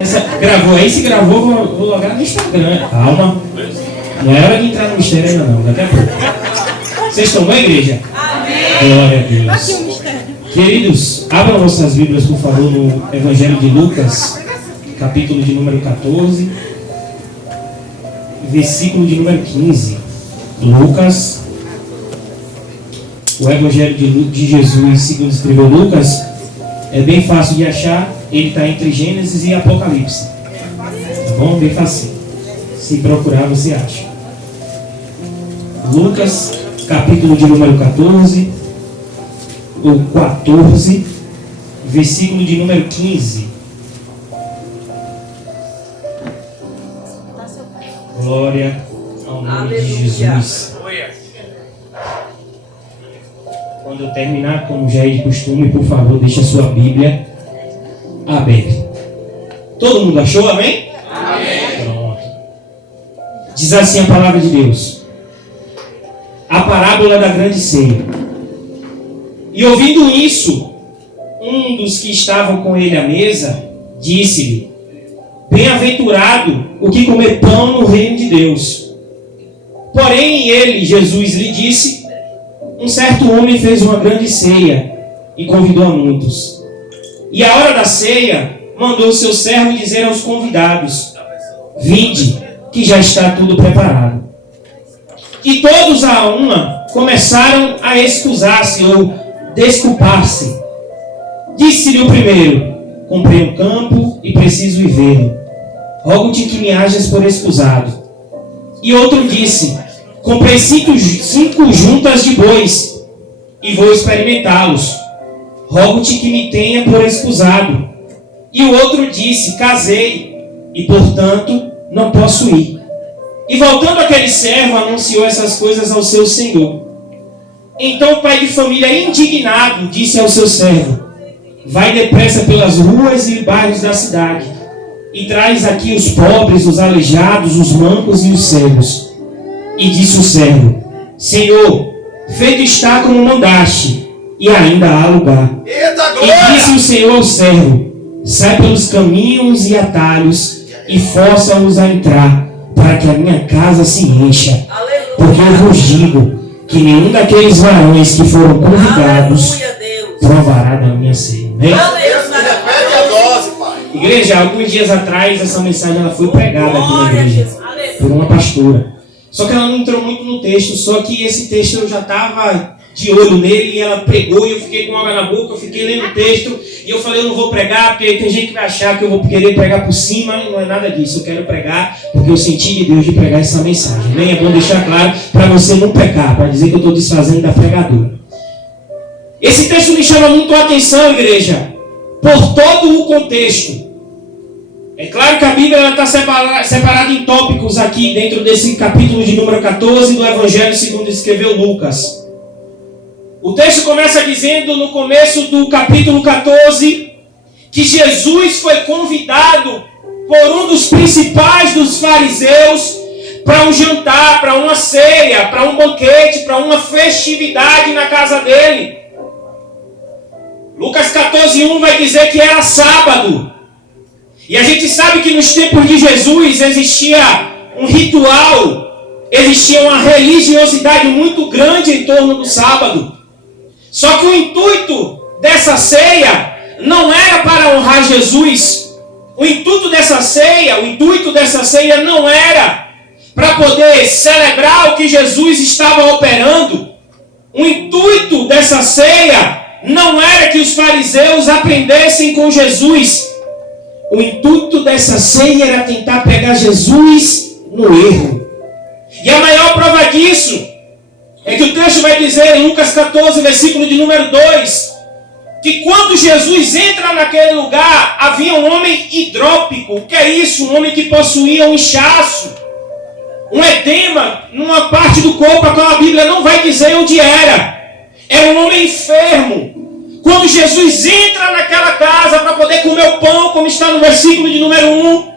Gravou aí? Se gravou, vou logar no Instagram. Calma. Não é hora de entrar no mistério ainda não, daqui a pouco. Vocês estão bem, igreja? Amém. Glória a Deus. Aqui o mistério. Queridos, abram vossas Bíblias, por favor, no Evangelho de Lucas, capítulo de número 14, versículo de número 15. Lucas, o Evangelho de Jesus, segundo escreveu Lucas, é bem fácil de achar. Ele está entre Gênesis e Apocalipse. Tá bom? Bem fácil. Se procurar, você acha. Lucas, capítulo de número 14, ou 14, versículo de número 15. Glória ao nome de Jesus. Quando eu terminar, como já é de costume, por favor, deixe a sua Bíblia aberta. Todo mundo achou? Amém? Amém. Pronto. Diz assim a palavra de Deus. A parábola da grande ceia. E ouvindo isso, um dos que estavam com ele à mesa, disse-lhe: Bem-aventurado o que comer pão no reino de Deus. Porém ele, Jesus, lhe disse: Um certo homem fez uma grande ceia e convidou a muitos. E à hora da ceia, mandou seu servo dizer aos convidados: Vinde, que já está tudo preparado. E todos a uma começaram a excusar-se ou desculpar-se. Disse-lhe o primeiro: Comprei um campo e preciso ir vê-lo. Rogo-te que me hajas por excusado. E outro disse: Comprei cinco juntas de bois e vou experimentá-los. Rogo-te que me tenha por excusado. E o outro disse: Casei e, portanto, não posso ir. E voltando aquele servo, anunciou essas coisas ao seu senhor. Então o pai de família, indignado, disse ao seu servo: Vai depressa pelas ruas e bairros da cidade, e traz aqui os pobres, os aleijados, os mancos e os cegos. E disse o servo: Senhor, feito está como mandaste, e ainda há lugar. E disse o Senhor ao servo: Sai pelos caminhos e atalhos, e força-os a entrar, para que a minha casa se encha. Porque eu vos digo que nenhum daqueles varões que foram convidados provará da minha ceia. Igreja, alguns dias atrás, essa mensagem ela foi pregada aqui na igreja por uma pastora. Só que ela não entrou muito no texto, só que esse texto eu já estava de olho nele e ela pregou e eu fiquei com água na boca, eu fiquei lendo o texto e eu falei: eu não vou pregar porque tem gente que vai achar que eu vou querer pregar por cima, e não é nada disso. Eu quero pregar porque eu senti de Deus de pregar essa mensagem. Bem, é bom deixar claro para você não pecar, para dizer que eu estou desfazendo da pregadora. Esse texto me chama muito a atenção, igreja, por todo o contexto. É claro que a Bíblia está separada em tópicos aqui dentro desse capítulo de número 14 do Evangelho segundo escreveu Lucas. O texto começa dizendo no começo do capítulo 14 que Jesus foi convidado por um dos principais dos fariseus para um jantar, para uma ceia, para um banquete, para uma festividade na casa dele. Lucas 14:1 vai dizer que era sábado. E a gente sabe que nos tempos de Jesus existia um ritual, existia uma religiosidade muito grande em torno do sábado. Só que o intuito dessa ceia não era para honrar Jesus. O intuito dessa ceia não era para poder celebrar o que Jesus estava operando. O intuito dessa ceia não era que os fariseus aprendessem com Jesus. O intuito dessa ceia era tentar pegar Jesus no erro. E a maior prova disso é que o texto vai dizer em Lucas 14, versículo de número 2, que quando Jesus entra naquele lugar, havia um homem hidrópico. O que é isso? Um homem que possuía um inchaço, um edema numa parte do corpo, a qual a Bíblia não vai dizer onde era. Era um homem enfermo. Quando Jesus entra naquela casa para poder comer o pão, como está no versículo de número 1,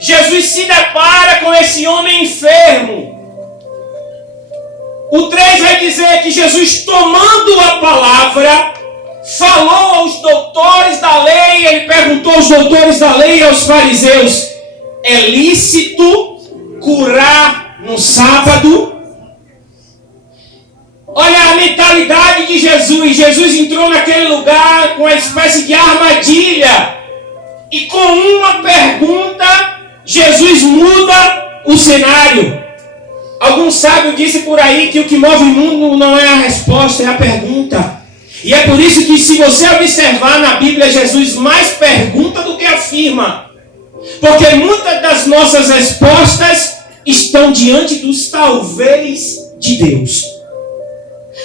Jesus se depara com esse homem enfermo. O 3 vai dizer que Jesus, tomando a palavra, falou aos doutores da lei, ele perguntou aos doutores da lei e aos fariseus: é lícito curar no sábado? Olha a mentalidade de Jesus. Jesus entrou naquele lugar com uma espécie de armadilha. E com uma pergunta, Jesus muda o cenário. Algum sábio disse por aí que o que move o mundo não é a resposta, é a pergunta. E é por isso que, se você observar na Bíblia, Jesus mais pergunta do que afirma. Porque muitas das nossas respostas estão diante dos talvez de Deus.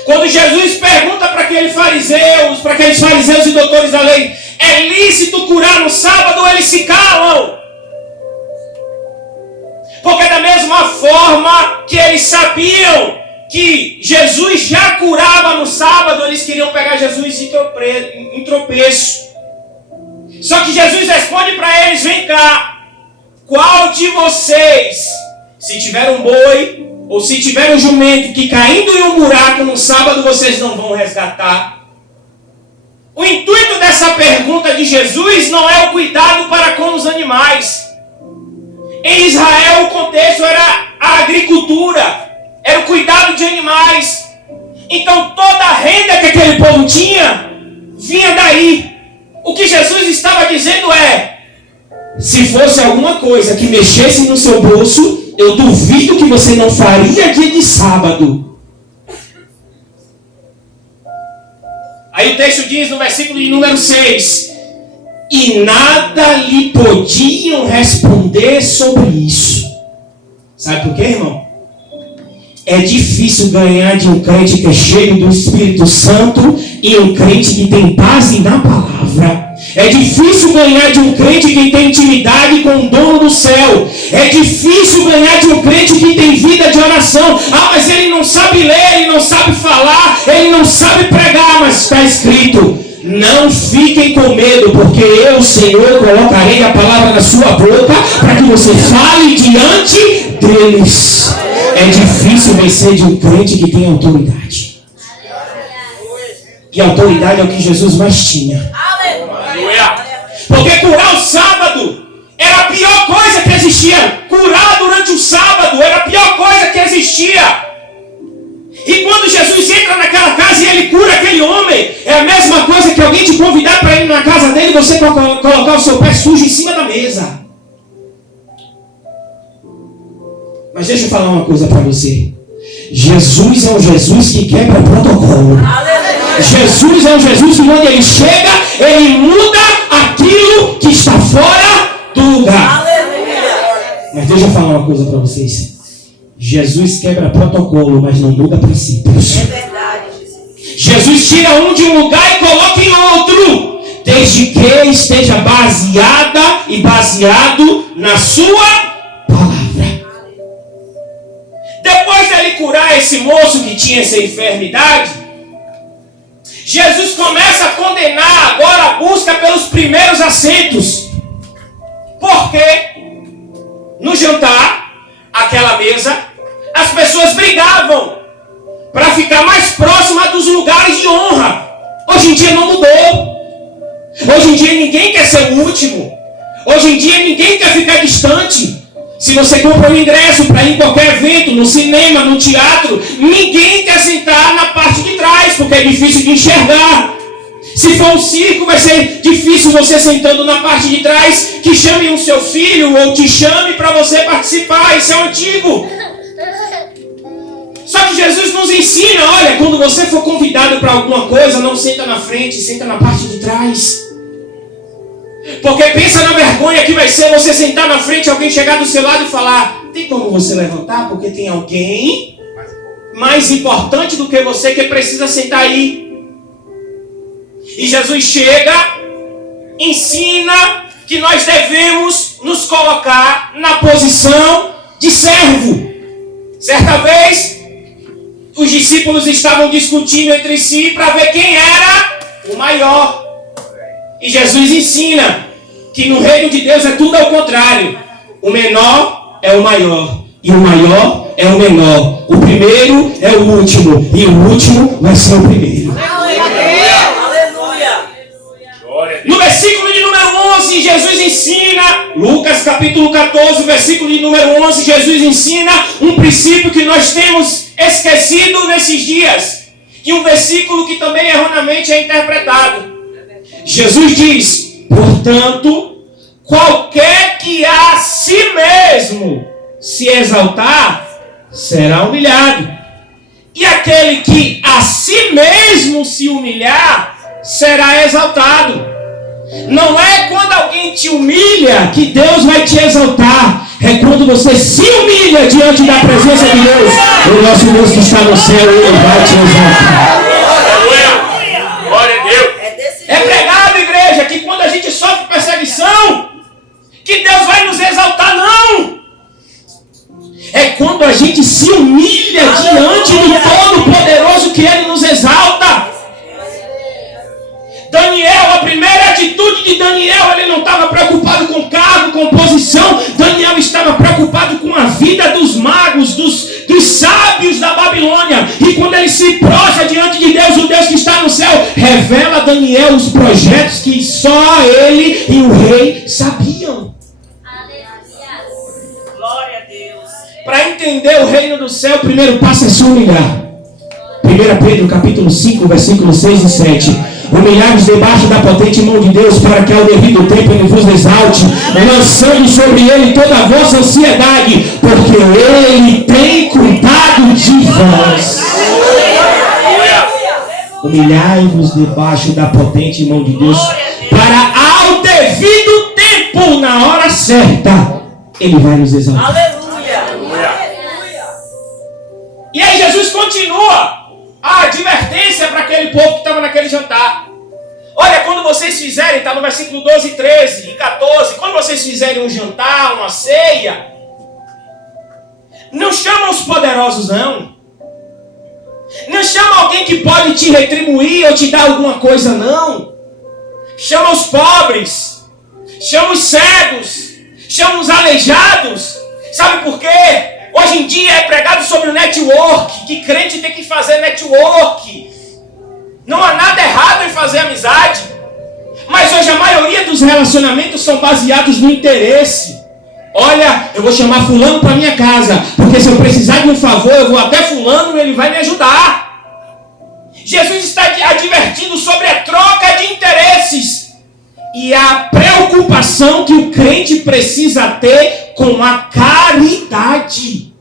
Quando Jesus pergunta para aqueles fariseus e doutores da lei: é lícito curar no sábado? Eles se calam. Porque da mesma forma que eles sabiam que Jesus já curava no sábado, eles queriam pegar Jesus em tropeço. Só que Jesus responde para eles: vem cá, qual de vocês, se tiver um boi ou se tiver um jumento que caindo em um buraco no sábado, vocês não vão resgatar? O intuito dessa pergunta de Jesus não é o cuidado para com os animais. Em Israel o contexto era a agricultura, era o cuidado de animais. Então toda a renda que aquele povo tinha vinha daí. O que Jesus estava dizendo é: se fosse alguma coisa que mexesse no seu bolso, eu duvido que você não faria dia de sábado. Aí o texto diz no versículo de número 6: e nada lhe podiam responder sobre isso. Sabe por quê, irmão? É difícil ganhar de um crente que é cheio do Espírito Santo e um crente que tem base na palavra. É difícil ganhar de um crente que tem intimidade com o dono do céu. É difícil ganhar de um crente que tem vida de oração. Ah, mas ele não sabe ler, ele não sabe falar, ele não sabe pregar. Mas está escrito: não fiquem com medo, porque eu, Senhor, colocarei a palavra na sua boca para que você fale diante deles. É difícil vencer de um crente que tem autoridade. E a autoridade é o que Jesus mais tinha. Porque curar o sábado era a pior coisa que existia. Curar durante o sábado era a pior coisa que existia. E quando Jesus entra naquela casa e ele cura aquele homem, é a mesma coisa que alguém te convidar para ir na casa dele e você colocar o seu pé sujo em cima da mesa. Mas deixa eu falar uma coisa para você. Jesus é um Jesus que quebra protocolo. Jesus é um Jesus que, quando ele chega, ele muda aquilo que está fora do lugar. Mas deixa eu falar uma coisa para vocês. Jesus quebra protocolo, mas não muda princípios. É verdade, Jesus tira um de um lugar e coloca em outro, desde que esteja baseada e baseado na sua palavra. Depois dele curar esse moço que tinha essa enfermidade, Jesus começa a condenar agora a busca pelos primeiros assentos. Porque no jantar, aquela mesa, as pessoas brigavam para ficar mais próxima dos lugares de honra. Hoje em dia não mudou. Hoje em dia ninguém quer ser o último. Hoje em dia ninguém quer ficar distante. Se você compra um ingresso para ir em qualquer evento, no cinema, no teatro, ninguém quer sentar na parte de trás, porque é difícil de enxergar. Se for um circo, vai ser difícil você sentando na parte de trás, que chame o seu filho ou te chame para você participar. Isso é o antigo. Só que Jesus nos ensina: olha, quando você for convidado para alguma coisa, não senta na frente, senta na parte de trás. Porque pensa na vergonha que vai ser você sentar na frente, alguém chegar do seu lado e falar: tem como você levantar? Porque tem alguém mais importante do que você que precisa sentar aí. E Jesus chega, ensina que nós devemos nos colocar na posição de servo. Certa vez, os discípulos estavam discutindo entre si para ver quem era o maior. E Jesus ensina que no reino de Deus é tudo ao contrário. O menor é o maior, e o maior é o menor. O primeiro é o último, e o último vai ser o primeiro. Jesus ensina, Lucas capítulo 14, versículo de número 11, Jesus ensina um princípio que nós temos esquecido nesses dias. E um versículo que também erroneamente é interpretado. Jesus diz, portanto, qualquer que a si mesmo se exaltar, será humilhado. E aquele que a si mesmo se humilhar, será exaltado. Não é quando alguém te humilha que Deus vai te exaltar. É quando você se humilha diante da presença de Deus. O nosso Deus que está no céu, Ele vai te exaltar. Glória a Deus. É pregado, igreja, que quando a gente sofre perseguição, que Deus vai nos exaltar, não. É quando a gente se humilha diante do Todo-Poderoso que Ele nos exalta. Daniel, a primeira atitude de Daniel, ele não estava preocupado com cargo, com posição. Daniel estava preocupado com a vida dos magos, dos sábios da Babilônia. E quando ele se prostra diante de Deus, o Deus que está no céu, revela a Daniel os projetos que só ele e o rei sabiam. Glória a Deus. Para entender o reino do céu, o primeiro passo é se humilhar. 1 Pedro capítulo 5, versículos 6 e 7. Humilhai-vos debaixo da potente mão de Deus, para que ao devido tempo Ele vos exalte, lançando sobre Ele toda a vossa ansiedade, porque Ele tem cuidado de vós. Humilhai-vos debaixo da potente mão de Deus, para ao devido tempo, na hora certa, Ele vai nos exaltar. Aleluia. E aí Jesus continua a advertência para aquele povo que estava naquele jantar. Olha, quando vocês fizerem, está no versículo 12, 13 e 14, quando vocês fizerem um jantar, uma ceia, não chama os poderosos, não. Não chama alguém que pode te retribuir ou te dar alguma coisa, não. Chama os pobres, chama os cegos, chama os aleijados. Sabe por quê? Hoje em dia é pregado sobre o network, que crente tem que fazer network. Não há nada errado em fazer amizade. Mas hoje a maioria dos relacionamentos são baseados no interesse. Olha, eu vou chamar fulano para minha casa, porque se eu precisar de um favor, eu vou até fulano e ele vai me ajudar. Jesus está advertindo sobre a troca de interesses e a preocupação que o crente precisa ter com a caridade.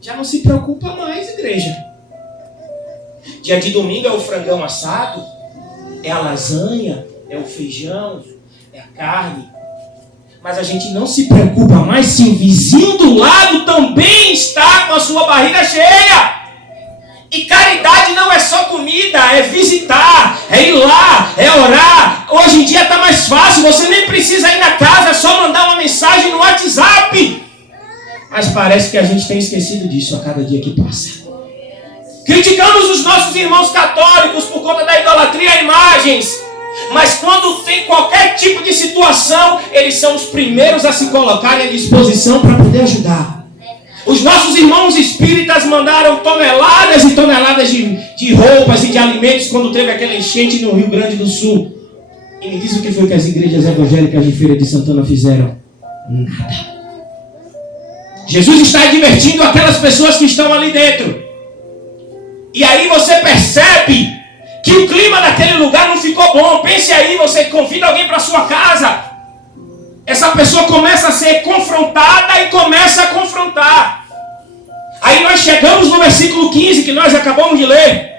Já não se preocupa mais, igreja. Dia de domingo é o frangão assado, é a lasanha, é o feijão, é a carne. Mas a gente não se preocupa mais se o vizinho do lado também está com a sua barriga cheia. E caridade não é só comida, é visitar, é ir lá, é orar. Hoje em dia está mais fácil, você nem precisa ir na casa, é só mandar uma mensagem no WhatsApp. Mas parece que a gente tem esquecido disso a cada dia que passa. Criticamos os nossos irmãos católicos por conta da idolatria a imagens. Mas quando tem qualquer tipo de situação, eles são os primeiros a se colocarem à disposição para poder ajudar. Os nossos irmãos espíritas mandaram toneladas e toneladas de roupas e de alimentos quando teve aquela enchente no Rio Grande do Sul. E me diz o que foi que as igrejas evangélicas de Feira de Santana fizeram? Nada. Jesus está advertindo aquelas pessoas que estão ali dentro. E aí você percebe que o clima daquele lugar não ficou bom. Pense aí, você convida alguém para sua casa. Essa pessoa começa a ser confrontada e começa a confrontar. Aí nós chegamos no versículo 15 que nós acabamos de ler.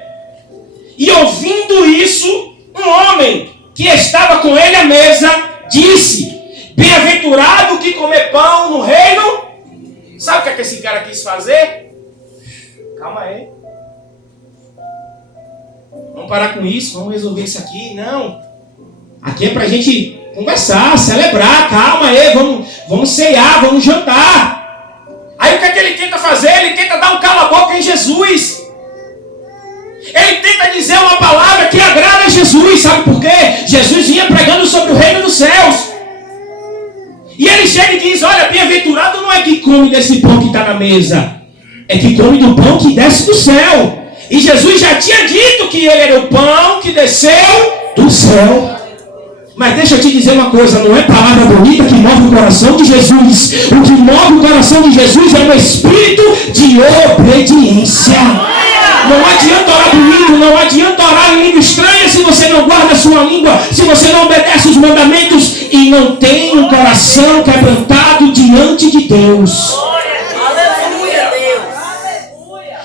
E ouvindo isso, um homem que estava com ele à mesa disse: bem-aventurado que comer pão no reino. Sabe o que esse cara quis fazer? Calma aí. Vamos parar com isso, vamos resolver isso aqui. Não. Aqui é pra gente conversar, celebrar, calma aí, vamos ceiar, vamos jantar. Aí o que é que ele tenta fazer? Ele tenta dar um cala-boca em Jesus. Ele tenta dizer uma palavra que agrada a Jesus, sabe por quê? Jesus vinha pregando sobre o reino dos céus. E ele chega e diz: olha, bem-aventurado não é que come desse pão que está na mesa, é que come do pão que desce do céu. E Jesus já tinha dito que ele era o pão que desceu do céu. Mas deixa eu te dizer uma coisa, não é palavra bonita que move o coração de Jesus. O que move o coração de Jesus é um espírito de obediência. Não adianta orar bonito, não adianta orar em língua estranha se você não guarda a sua língua, se você não obedece os mandamentos e não tem um coração quebrantado diante de Deus.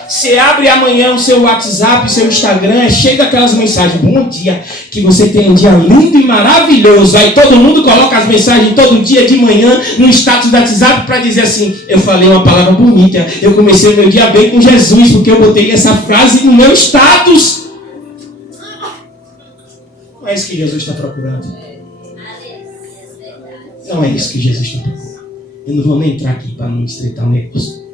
Você abre amanhã o seu WhatsApp, o seu Instagram, é cheio daquelas mensagens. Bom dia, que você tenha um dia lindo e maravilhoso. Aí todo mundo coloca as mensagens todo dia de manhã no status do WhatsApp para dizer assim: eu falei uma palavra bonita, eu comecei o meu dia bem com Jesus, porque eu botei essa frase no meu status. Não é isso que Jesus está procurando. Não é isso que Jesus está procurando. Eu não vou nem entrar aqui para não estreitar o negócio.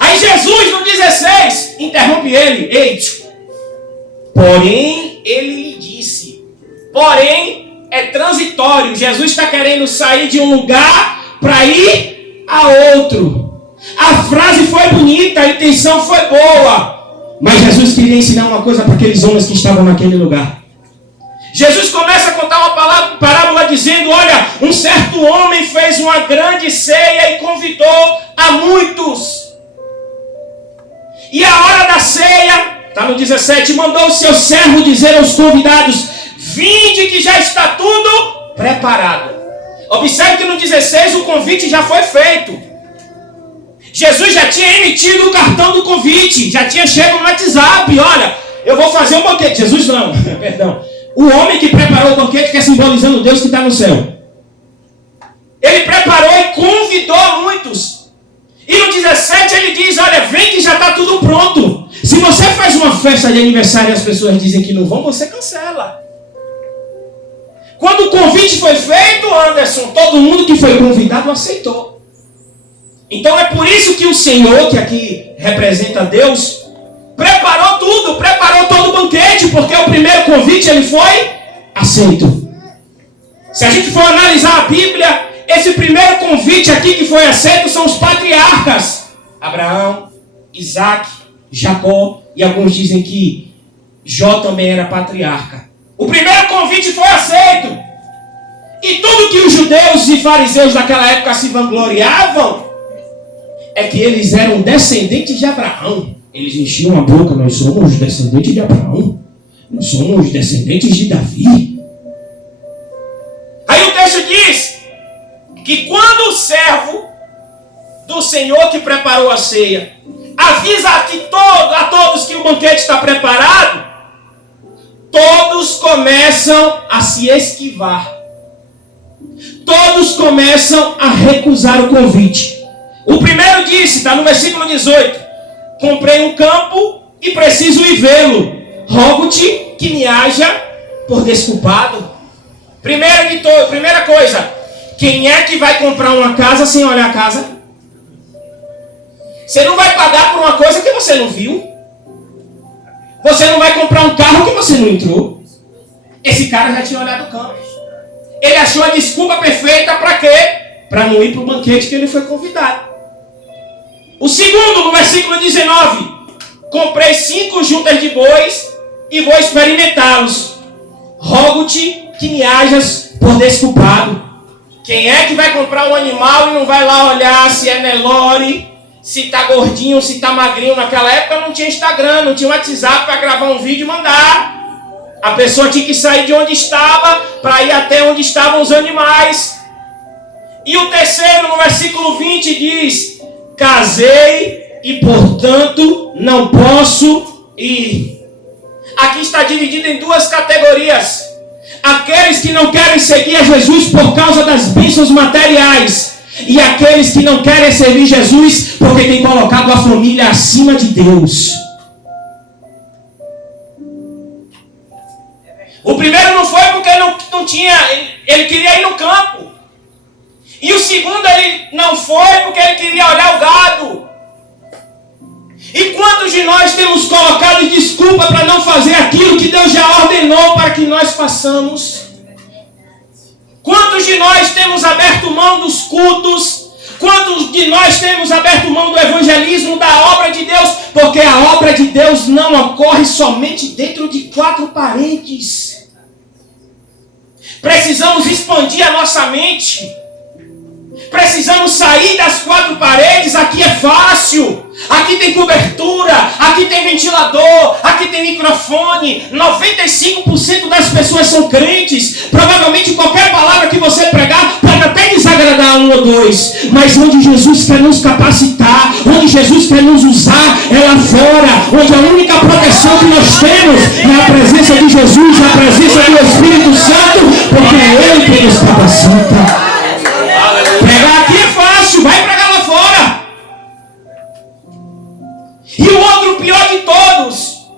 Aí Jesus, no 16, interrompe ele. Ei, porém, ele lhe disse. Porém, é transitório. Jesus está querendo sair de um lugar para ir a outro. A frase foi bonita, a intenção foi boa. Mas Jesus queria ensinar uma coisa para aqueles homens que estavam naquele lugar. Jesus começa a contar uma parábola dizendo: olha, um certo homem fez uma grande ceia e convidou a muitos. E a hora da ceia, está no 17, mandou o seu servo dizer aos convidados: vinde que já está tudo preparado. Observe que no 16 o convite já foi feito. Jesus já tinha emitido o cartão do convite, já tinha chegado no WhatsApp: olha, eu vou fazer um banquete. Jesus não, perdão. O homem que preparou o banquete, que é simbolizando Deus que está no céu. Ele preparou e convidou muitos. E no 17 ele diz: olha, vem que já está tudo pronto. Se você faz uma festa de aniversário e as pessoas dizem que não vão, você cancela. Quando o convite foi feito, Anderson, todo mundo que foi convidado aceitou. Então é por isso que o Senhor, que aqui representa Deus, preparou tudo, preparou todo o banquete, porque o primeiro convite ele foi aceito. Se a gente for analisar a Bíblia, esse primeiro convite aqui que foi aceito são os patriarcas: Abraão, Isaac, Jacó, e alguns dizem que Jó também era patriarca. O primeiro convite foi aceito. E tudo que os judeus e fariseus daquela época se vangloriavam é que eles eram descendentes de Abraão. Eles enchiam a boca: nós somos descendentes de Abraão, nós somos descendentes de Davi. Aí o texto diz que quando o servo do Senhor que preparou a ceia avisa a todos que o banquete está preparado, todos começam a se esquivar. Todos começam a recusar o convite. O primeiro disse, está no versículo 18: comprei um campo e preciso ir vê-lo. Rogo-te que me haja por desculpado. Primeira coisa: quem é que vai comprar uma casa sem olhar a casa? Você não vai pagar por uma coisa que você não viu. Você não vai comprar um carro que você não entrou. Esse cara já tinha olhado o campo. Ele achou a desculpa perfeita para quê? Para não ir para o banquete que ele foi convidado. O segundo, no versículo 19: comprei 5 juntas de bois e vou experimentá-los. Rogo-te que me hajas por desculpado. Quem é que vai comprar um animal e não vai lá olhar se é Nelore, se está gordinho, se está magrinho? Naquela época não tinha Instagram, não tinha WhatsApp para gravar um vídeo e mandar. A pessoa tinha que sair de onde estava para ir até onde estavam os animais. E o terceiro, no versículo 20, diz: casei e, portanto, não posso ir. Aqui está dividido em 2 categorias: aqueles que não querem seguir a Jesus por causa das bênçãos materiais, e aqueles que não querem servir Jesus porque têm colocado a família acima de Deus. O primeiro não foi porque não tinha, ele queria ir no campo. E o segundo ele não foi porque ele queria olhar o gado. E quantos de nós temos colocado desculpa para não fazer aquilo que Deus já ordenou para que nós façamos? Quantos de nós temos aberto mão dos cultos? Quantos de nós temos aberto mão do evangelismo, da obra de Deus? Porque a obra de Deus não ocorre somente dentro de 4 paredes. Precisamos expandir a nossa mente. Precisamos sair das quatro paredes. Aqui é fácil. Aqui tem cobertura. Aqui tem ventilador. Aqui tem microfone. 95% das pessoas são crentes. Provavelmente qualquer palavra que você pregar pode até desagradar um ou dois. Mas onde Jesus quer nos capacitar, onde Jesus quer nos usar, é lá fora. Onde a única proteção que nós temos é a presença de Jesus, a presença do Espírito Santo, porque é Ele que nos capacita. Pregar aqui é fácil, vai pregar lá fora. E o outro pior de todos: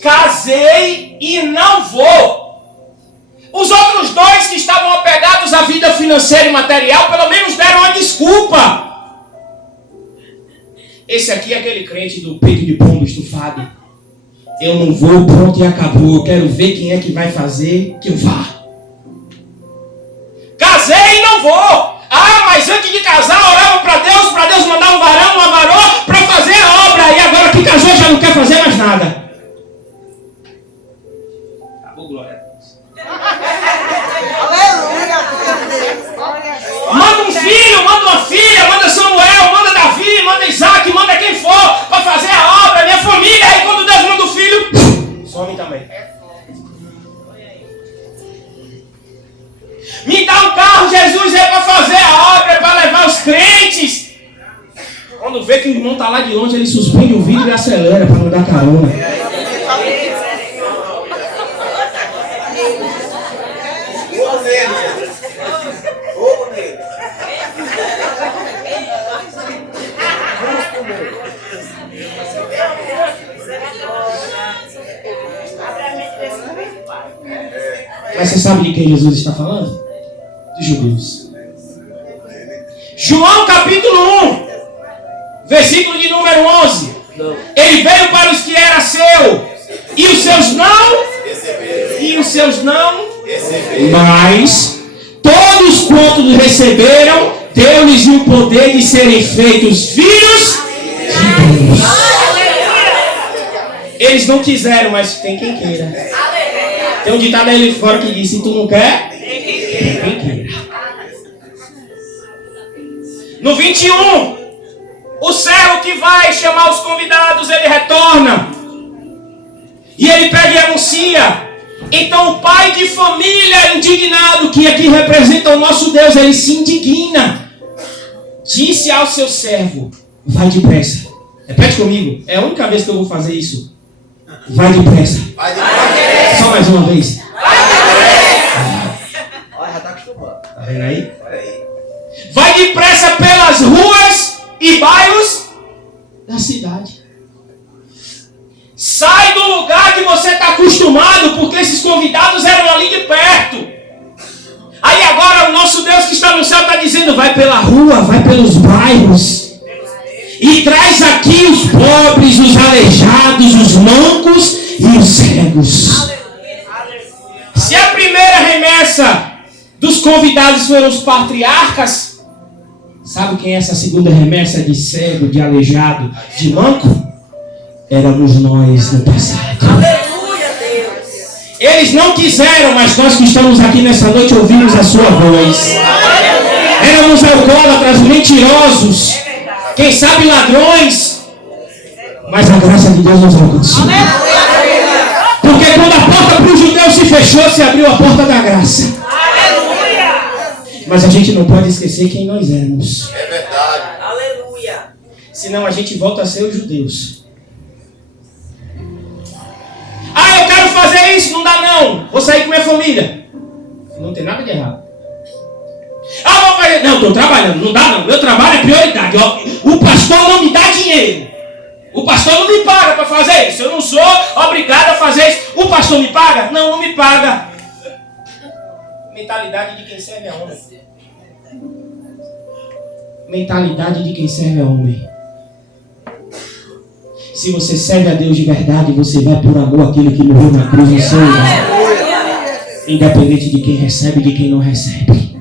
casei e não vou. Os outros dois que estavam apegados à vida financeira e material, pelo menos deram uma desculpa. Esse aqui é aquele crente do peito de pombo estufado. Eu não vou, pronto e acabou. Eu quero ver quem é que vai fazer que eu vá. Casei e não vou. Ah, mas antes de casar, orava para Deus mandar um varão, uma varoa, para fazer a obra. E agora que casou, já não quer fazer mais nada. Acabou, glória a Deus. Manda um filho, manda uma filha, manda Samuel, manda Davi, manda Isaac, manda quem for, para fazer a obra, minha família. Aí quando Deus manda o filho, some também. Me dá um carro, Jesus, é para fazer a obra, é para levar os crentes. Quando vê que o irmão está lá de longe, ele suspende o vídeo e acelera para não dar carona. Mas você sabe de quem Jesus está falando? De judeus. João capítulo 1, versículo de número 11. Ele veio para os que era seu, e os seus não, mas todos quantos receberam, deu-lhes o poder de serem feitos filhos de Deus. Eles não quiseram, mas tem quem queira. Tem um ditado aí fora que diz: se tu não quer, tem quem queira. No 21, o servo que vai chamar os convidados, ele retorna. E ele pega e anuncia. Então o pai de família indignado, que aqui representa o nosso Deus, ele se indigna. Disse ao seu servo: vai depressa. Repete comigo, é a única vez que eu vou fazer isso. Vai depressa. Vai depressa. Só mais uma vez. Vai depressa. Olha, já tá acostumado. Tá vendo aí? Vai depressa pelas ruas e bairros da cidade. Sai do lugar que você está acostumado, porque esses convidados eram ali de perto. Aí agora o nosso Deus que está no céu está dizendo: vai pela rua, vai pelos bairros. E traz aqui os pobres, os aleijados, os mancos e os cegos. Se a primeira remessa dos convidados foram os patriarcas, sabe quem é essa segunda remessa de cego, de aleijado, de manco? Éramos nós no passado. Eles não quiseram, mas nós que estamos aqui nessa noite ouvimos a sua voz. Éramos alcoólatras, mentirosos, quem sabe ladrões, mas a graça de Deus nos alcançou. Porque quando a porta para os judeus se fechou, se abriu a porta da graça. Mas a gente não pode esquecer quem nós éramos. É verdade. Aleluia. Senão a gente volta a ser os judeus. Ah, eu quero fazer isso, não dá não. Vou sair com minha família. Não tem nada de errado. Ah, vou fazer. Não, estou trabalhando, não dá não. Meu trabalho é prioridade. O pastor não me dá dinheiro. O pastor não me paga para fazer isso. Eu não sou obrigado a fazer isso. O pastor me paga? Não, não me paga. Mentalidade de quem serve a homem. Mentalidade de quem serve a homem. Se você serve a Deus de verdade, você vai por amor àquele que morreu na cruz no seu lugar. Independente de quem recebe e de quem não recebe.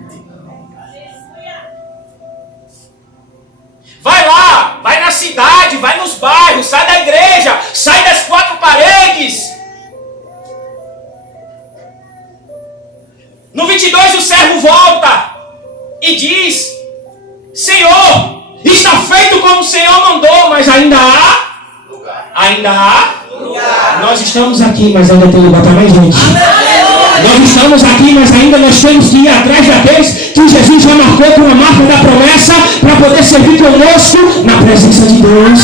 Vai lá, vai na cidade, vai nos bairros, sai da igreja, sai das quatro paredes. No 22 o servo volta e diz: Senhor, está feito como o Senhor mandou, mas ainda há lugar. Ainda há lugar. Nós estamos aqui, mas ainda tem lugar para mais gente. Nós estamos aqui, mas ainda nós temos que ir atrás daqueles que Jesus já marcou com a marca da promessa para poder servir conosco na presença de Deus.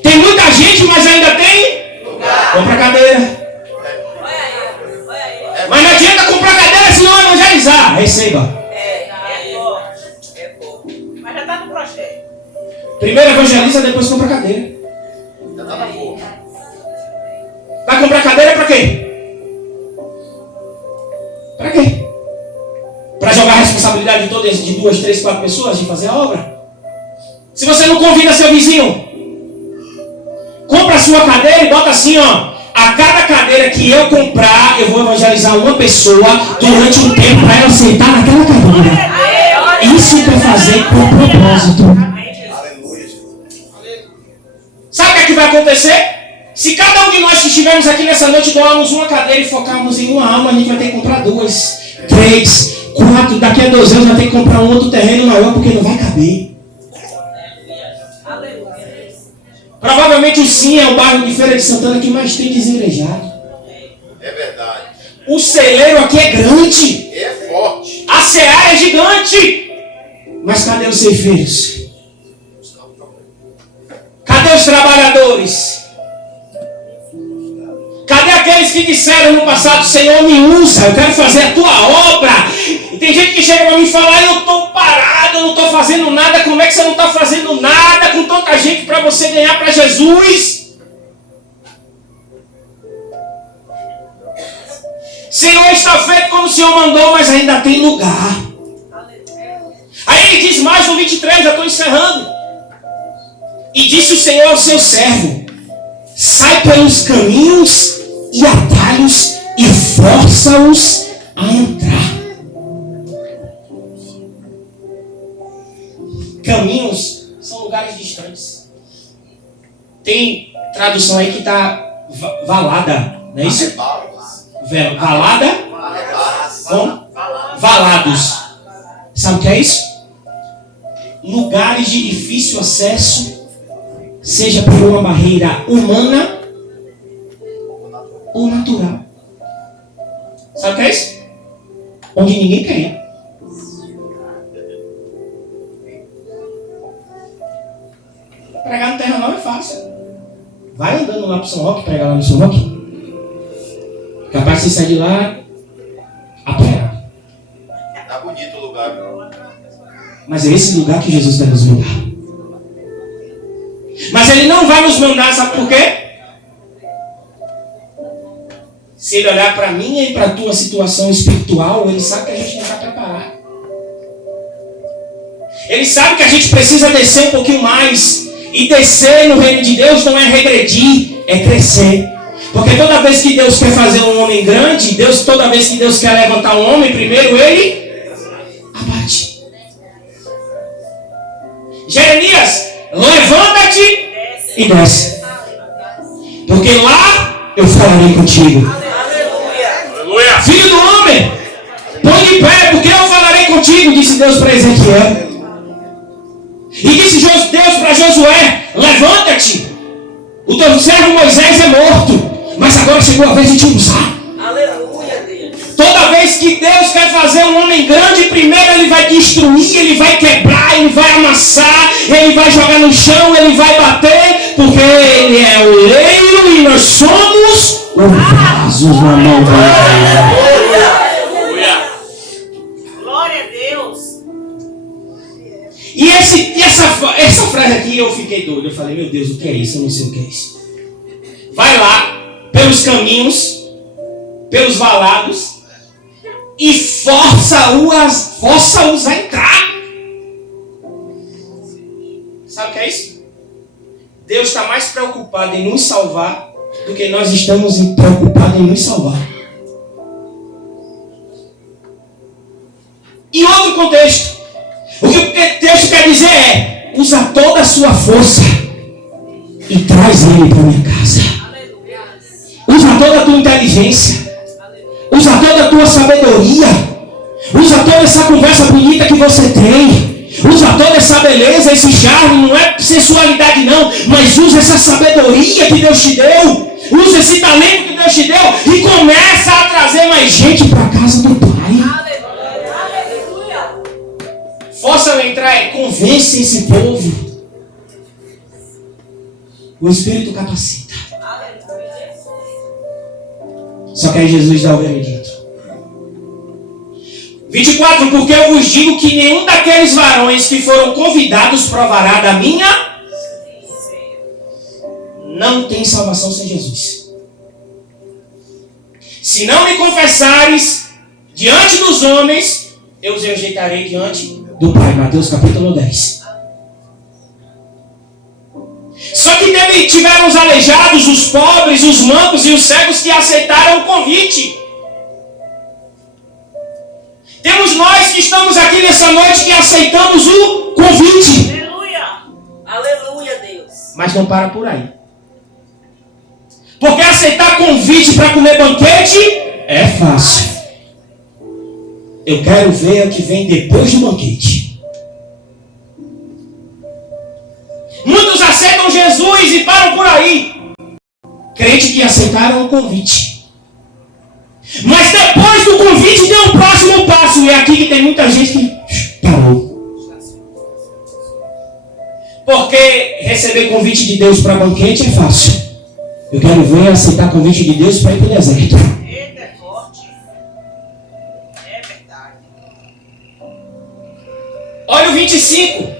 Tem muita gente, mas ainda tem lugar. Compra cadeira. Mas não adianta comprar cadeira se não evangelizar. Receba. Mas já está no projeto. Primeiro evangeliza, depois compra cadeira. Já está na boca. Vai comprar cadeira para quê? Para quê? Para jogar a responsabilidade de todas, de 2, 3, 4 pessoas de fazer a obra? Se você não convida seu vizinho, compra a sua cadeira e bota assim, ó. A cada cadeira que eu comprar, eu vou evangelizar uma pessoa durante um tempo para ela sentar naquela cadeira. Isso quer fazer com propósito. Sabe o que é que vai acontecer? Se cada um de nós que estivermos aqui nessa noite doarmos uma cadeira e focarmos em uma alma, a gente vai ter que comprar 2, 3, 4. Daqui a 2 anos vai ter que comprar um outro terreno maior porque não vai caber. Provavelmente o Sim é o bairro de Feira de Santana que mais tem desengrejado. É verdade. O celeiro aqui é grande. É forte. A seara é gigante. Mas cadê os ceifeiros? Cadê os trabalhadores? Cadê aqueles que disseram no passado: Senhor, me usa, eu quero fazer a tua obra? E tem gente que chega para mim e fala: eu estou parado, eu não estou fazendo nada. Como é que você não está fazendo nada com tanta gente para você ganhar para Jesus? Senhor, está feito como o Senhor mandou, mas ainda tem lugar. Aí ele diz mais no 23, já estou encerrando. E disse o Senhor ao seu servo: sai pelos caminhos e atalhos e força-os a entrar. Caminhos são lugares distantes. Tem tradução aí que está valada, não é isso? Valada? Com valados. Sabe o que é isso? Lugares de difícil acesso, seja por uma barreira humana ou natural. Sabe o que é isso? Onde ninguém quer ir. Pregar no terrenal é fácil. Vai andando lá pro São Roque, pregar lá no São Roque. Capaz de você sair de lá apanhado. Tá bonito o lugar. Mas é esse lugar que Jesus vai nos mandar. Mas Ele não vai nos mandar, sabe por quê? Se Ele olhar para a minha e para a tua situação espiritual, Ele sabe que a gente não está preparado. Ele sabe que a gente precisa descer um pouquinho mais. E descer no reino de Deus não é regredir, é crescer. Porque toda vez que Deus quer fazer um homem grande, toda vez que Deus quer levantar um homem, primeiro Ele abate. Jeremias, levanta-te e desce. Porque lá eu falarei contigo. Aleluia. Filho do homem, põe de pé, porque eu falarei contigo, disse Deus para Ezequiel. E disse Deus para Josué: levanta-te, o teu servo Moisés é morto, mas agora chegou a vez de te usar. Aleluia, Deus. Toda vez que Deus quer fazer um homem grande, primeiro Ele vai destruir, Ele vai quebrar, Ele vai amassar, Ele vai jogar no chão, Ele vai bater, porque Ele é o oleiro e nós somos os vasos na mão dele. Glória a Deus. E essa frase aqui eu fiquei doido. Eu falei: meu Deus, o que é isso? Eu não sei o que é isso. Vai lá pelos caminhos, pelos valados, e força-os a entrar. Sabe o que é isso? Deus está mais preocupado em nos salvar do que nós estamos preocupados em nos salvar. Em outro contexto, o que o texto quer dizer é: usa toda a sua força e traz ele para minha casa. Usa toda a tua inteligência. Usa toda a tua sabedoria. Usa toda essa conversa bonita que você tem. Usa toda essa beleza, esse charme. Não é sensualidade não, mas usa essa sabedoria que Deus te deu. Usa esse talento que Deus te deu e começa a trazer mais gente para a casa do Pai. Aleluia. Força a entrar, convence esse povo. O Espírito capacita. Só que aí Jesus dá o veredito. 24, porque eu vos digo que nenhum daqueles varões que foram convidados provará da minha. Não tem salvação sem Jesus. Se não me confessares diante dos homens, eu os rejeitarei diante do Pai. Mateus capítulo 10. Só que tiveram os aleijados, os pobres, os mancos e os cegos que aceitaram o convite. Temos nós que estamos aqui nessa noite que aceitamos o convite. Aleluia! Aleluia, Deus! Mas não para por aí. Porque aceitar convite para comer banquete é fácil. Eu quero ver o que vem depois do banquete. Muitos aceitam Jesus e param por aí. Crente que aceitaram o convite. Mas depois do convite tem um próximo passo. E é aqui que tem muita gente que parou. Porque receber convite de Deus para banquete é fácil. Eu quero ver aceitar convite de Deus para ir para o deserto. Eita, é forte. É verdade. Olha o 25.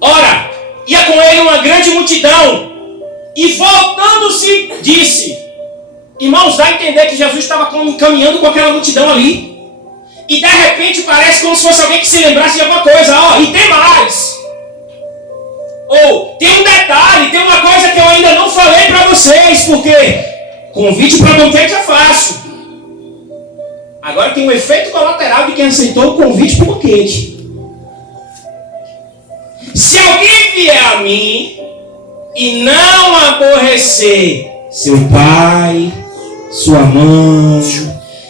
Ora, ia com ele uma grande multidão. E voltando-se, disse. Irmãos, dá a entender que Jesus estava caminhando com aquela multidão ali. E de repente parece como se fosse alguém que se lembrasse de alguma coisa. Ó, e tem mais. Ou, tem um detalhe, tem uma coisa que eu ainda não falei para vocês, porque convite para banquete é fácil. Agora tem um efeito colateral de quem aceitou o convite para o banquete. Se alguém vier a mim e não aborrecer seu pai, sua mãe,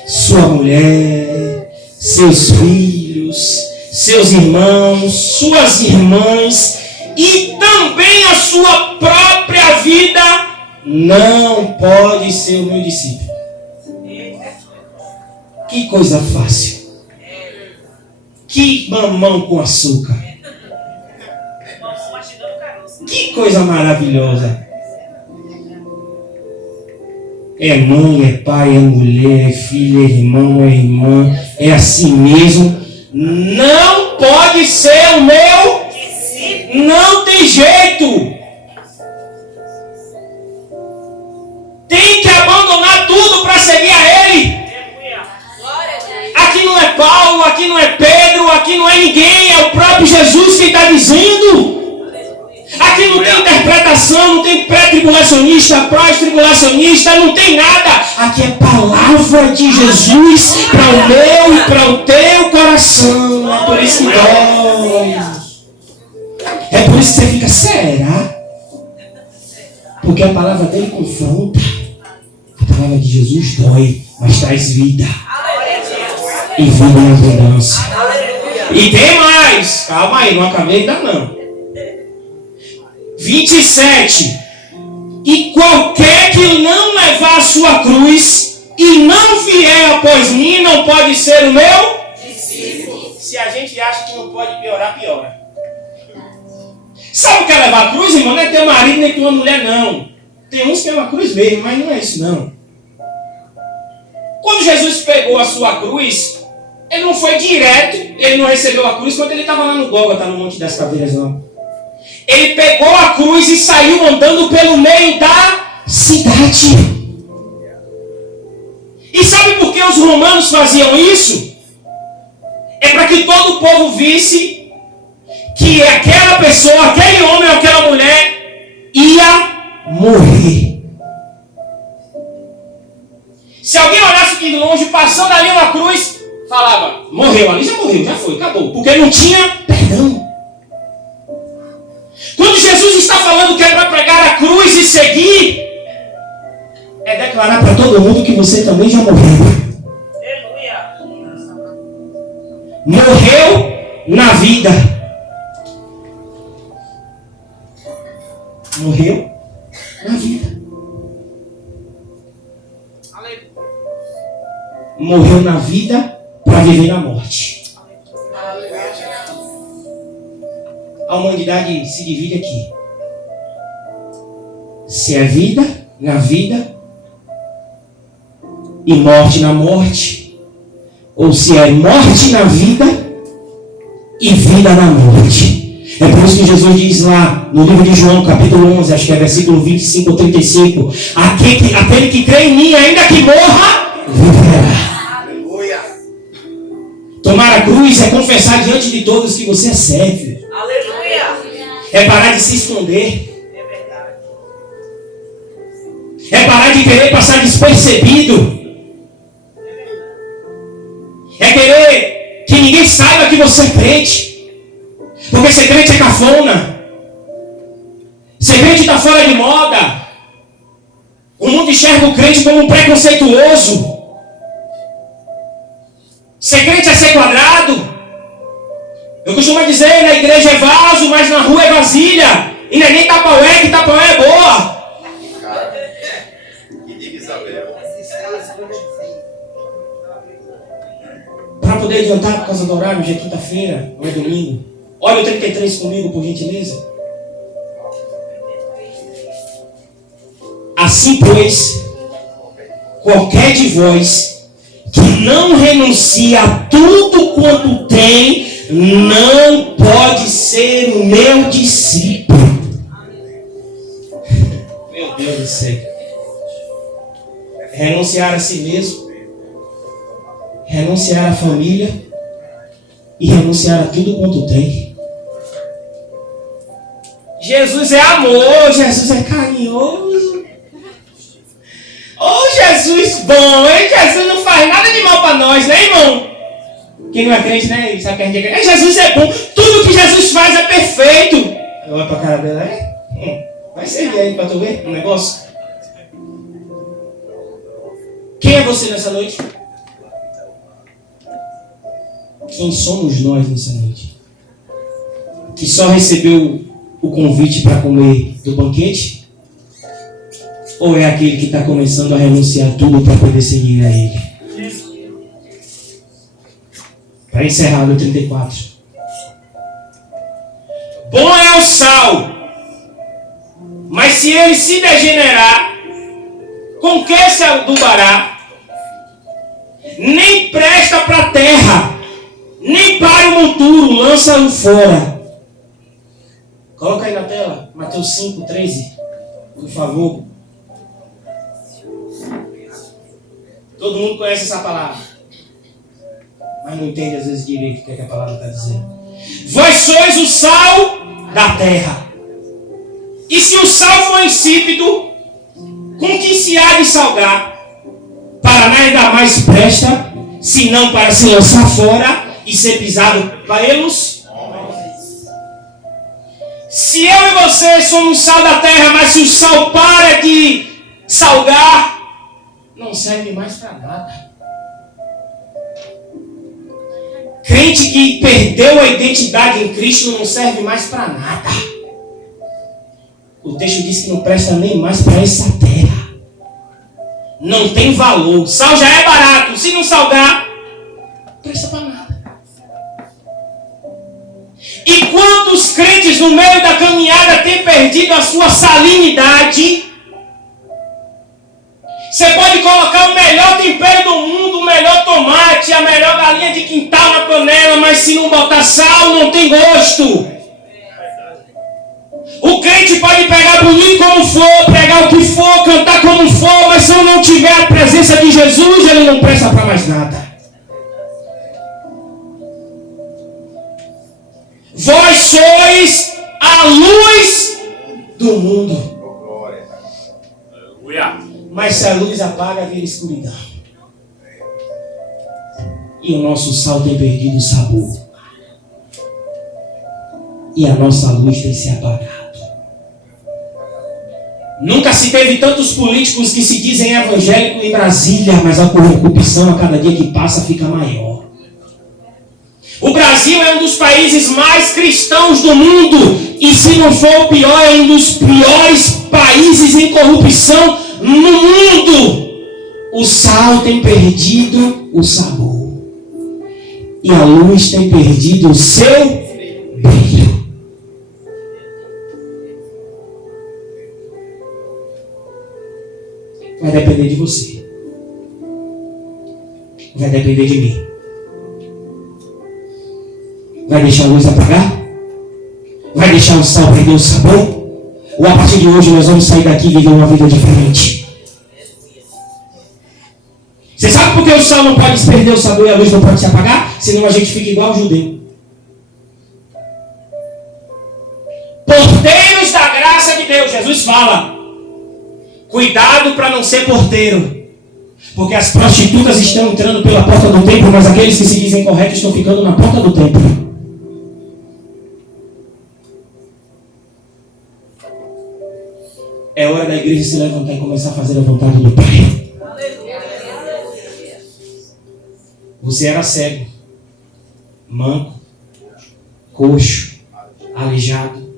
sua mulher, seus filhos, seus irmãos, suas irmãs, e também a sua própria vida, não pode ser o meu discípulo. Que coisa fácil. Que mamão com açúcar. Que coisa maravilhosa. É mãe, é pai, é mulher, é filho, é irmão, é irmã. É assim mesmo. Não pode ser o meu. Não tem jeito. Tem que abandonar tudo para seguir a Ele. Aqui não é Paulo, aqui não é Pedro, aqui não é ninguém. É o próprio Jesus que está dizendo. Aqui não tem interpretação, não tem pré-tribulacionista, pós-tribulacionista, não tem nada. Aqui é palavra de Jesus para o meu e para o teu coração. É por isso que dói. É por isso que você fica, será? Porque a palavra dele confronta. A palavra de Jesus dói, mas traz vida. E vida em abundância. E tem mais. Calma aí, não acabei ainda não. 27. E qualquer que não levar a sua cruz e não vier após mim, não pode ser o meu discípulo. Se a gente acha que não pode piorar, piora. Sabe o que é levar a cruz, irmão? Não é ter marido nem ter uma mulher, não. Tem uns que é uma cruz mesmo, mas não é isso, não. Quando Jesus pegou a sua cruz, ele não foi direto, ele não recebeu a cruz quando ele estava lá no Gólgota, no Monte das Caveiras, não. Ele pegou a cruz e saiu andando pelo meio da cidade. E sabe por que os romanos faziam isso? É para que todo o povo visse que aquela pessoa, aquele homem ou aquela mulher ia morrer. Se alguém olhasse de longe, passando ali uma cruz, falava, morreu ali, já morreu, já foi, acabou. Porque não tinha perdão. Quando Jesus está falando que é para pregar a cruz e seguir, declarar para todo mundo que você também já morreu. Aleluia. Morreu na vida. Morreu na vida. Morreu na vida para viver na morte. A humanidade se divide aqui. Se é vida na vida e morte na morte, ou se é morte na vida e vida na morte. É por isso que Jesus diz lá no livro de João, capítulo 11, acho que é versículo 25 ou 35, aquele que crê em mim, ainda que morra, viverá. Aleluia. Tomar a cruz é confessar diante de todos que você é servo. Aleluia. É parar de se esconder. É verdade. É parar de querer passar despercebido. É querer que ninguém saiba que você é crente. Porque ser crente é cafona. Ser crente está fora de moda. O mundo enxerga o crente como um preconceituoso. Ser crente é ser quadrado. Eu costumo dizer, na igreja é vaso, mas na rua é vasilha. E não é nem Tapaué, que Tapaué é boa. Cara, que diga Isabel. Para poder adiantar por causa do horário, hoje é quinta-feira, não é domingo. Olha o 33 comigo, por gentileza. Assim, pois, qualquer de vós que não renuncia a tudo quanto tem, não pode ser o meu discípulo. Meu Deus do céu. Renunciar a si mesmo, renunciar à família e renunciar a tudo quanto tem. Jesus é amor, Jesus é carinhoso. Oh, Jesus bom, hein? Jesus não faz nada de mal para nós, né, irmão? Quem não é crente, né? Sabe que a gente é crente. Jesus é bom. Tudo que Jesus faz é perfeito. Olha pra cara dela, vai servir aí pra tu ver um negócio. Quem é você nessa noite? Quem somos nós nessa noite? Que só recebeu o convite para comer do banquete? Ou é aquele que está começando a renunciar tudo para poder seguir a Ele? Para encerrar no 34. Bom é o sal, mas se ele se degenerar, com que se adubará? Nem presta para a terra, nem para o monturo, lança-o fora. Coloca aí na tela, Mateus 5, 13, por favor. Todo mundo conhece essa palavra, mas não entende às vezes direito o que a palavra está dizendo. Vós sois o sal da terra. E se o sal for insípido, com que se há de salgar? Para nada mais presta, senão para se lançar fora e ser pisado pelos homens. Se eu e você somos sal da terra, mas se o sal para de salgar, não serve mais para nada. Crente que perdeu a identidade em Cristo não serve mais para nada. O texto diz que não presta nem mais para essa terra. Não tem valor. Sal já é barato. Se não salgar, não presta para nada. E quantos crentes no meio da caminhada têm perdido a sua salinidade? Você pode colocar o melhor tempero do mundo, o melhor tomate, a melhor galinha de quintal na panela, mas se não botar sal, não tem gosto. O crente pode pegar bonito como for, pregar o que for, cantar como for, mas se eu não tiver a presença de Jesus, ele não presta para mais nada. Vós sois a luz do mundo. Mas se a luz apaga, vira escuridão. E o nosso sal tem perdido o sabor. E a nossa luz tem se apagado. Nunca se teve tantos políticos que se dizem evangélicos em Brasília, mas a corrupção a cada dia que passa fica maior. O Brasil é um dos países mais cristãos do mundo, e se não for o pior, é um dos piores países em corrupção no mundo. O sal tem perdido o sabor, e a luz tem perdido o seu brilho. Vai depender de você. Vai depender de mim. Vai deixar a luz apagar? Vai deixar o sal perder o sabor? Ou a partir de hoje nós vamos sair daqui e viver uma vida diferente? Você sabe por que o sal não pode perder o sabor e a luz não pode se apagar? Senão a gente fica igual o judeu. Porteiros da graça de Deus. Jesus fala: cuidado para não ser porteiro. Porque as prostitutas estão entrando pela porta do templo, mas aqueles que se dizem corretos estão ficando na porta do templo. É hora da igreja se levantar e começar a fazer a vontade do Pai. Você era cego, manco, coxo, aleijado,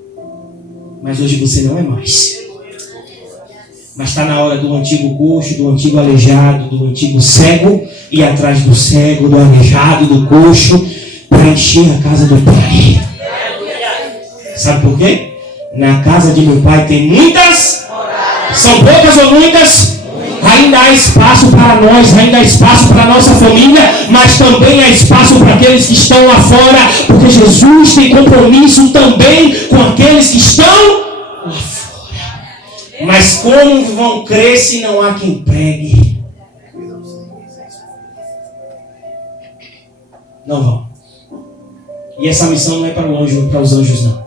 mas hoje você não é mais. Mas está na hora do antigo coxo, do antigo aleijado, do antigo cego, e atrás do cego, do aleijado, do coxo, para encher a casa do Pai. Sabe por quê? Na casa de meu Pai tem muitas, são poucas ou muitas? Ainda há espaço para nós, ainda há espaço para a nossa família, mas também há espaço para aqueles que estão lá fora, porque Jesus tem compromisso também com aqueles que estão lá fora. Mas como vão crer se não há quem pregue? Não vão. E essa missão não é para o anjo, para os anjos, não.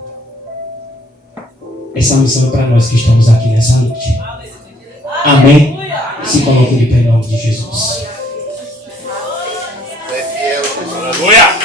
Essa missão é para nós que estamos aqui nessa noite. Amém? Se coloque de pé em nome de Jesus. É fiel, Jesus. Aleluia.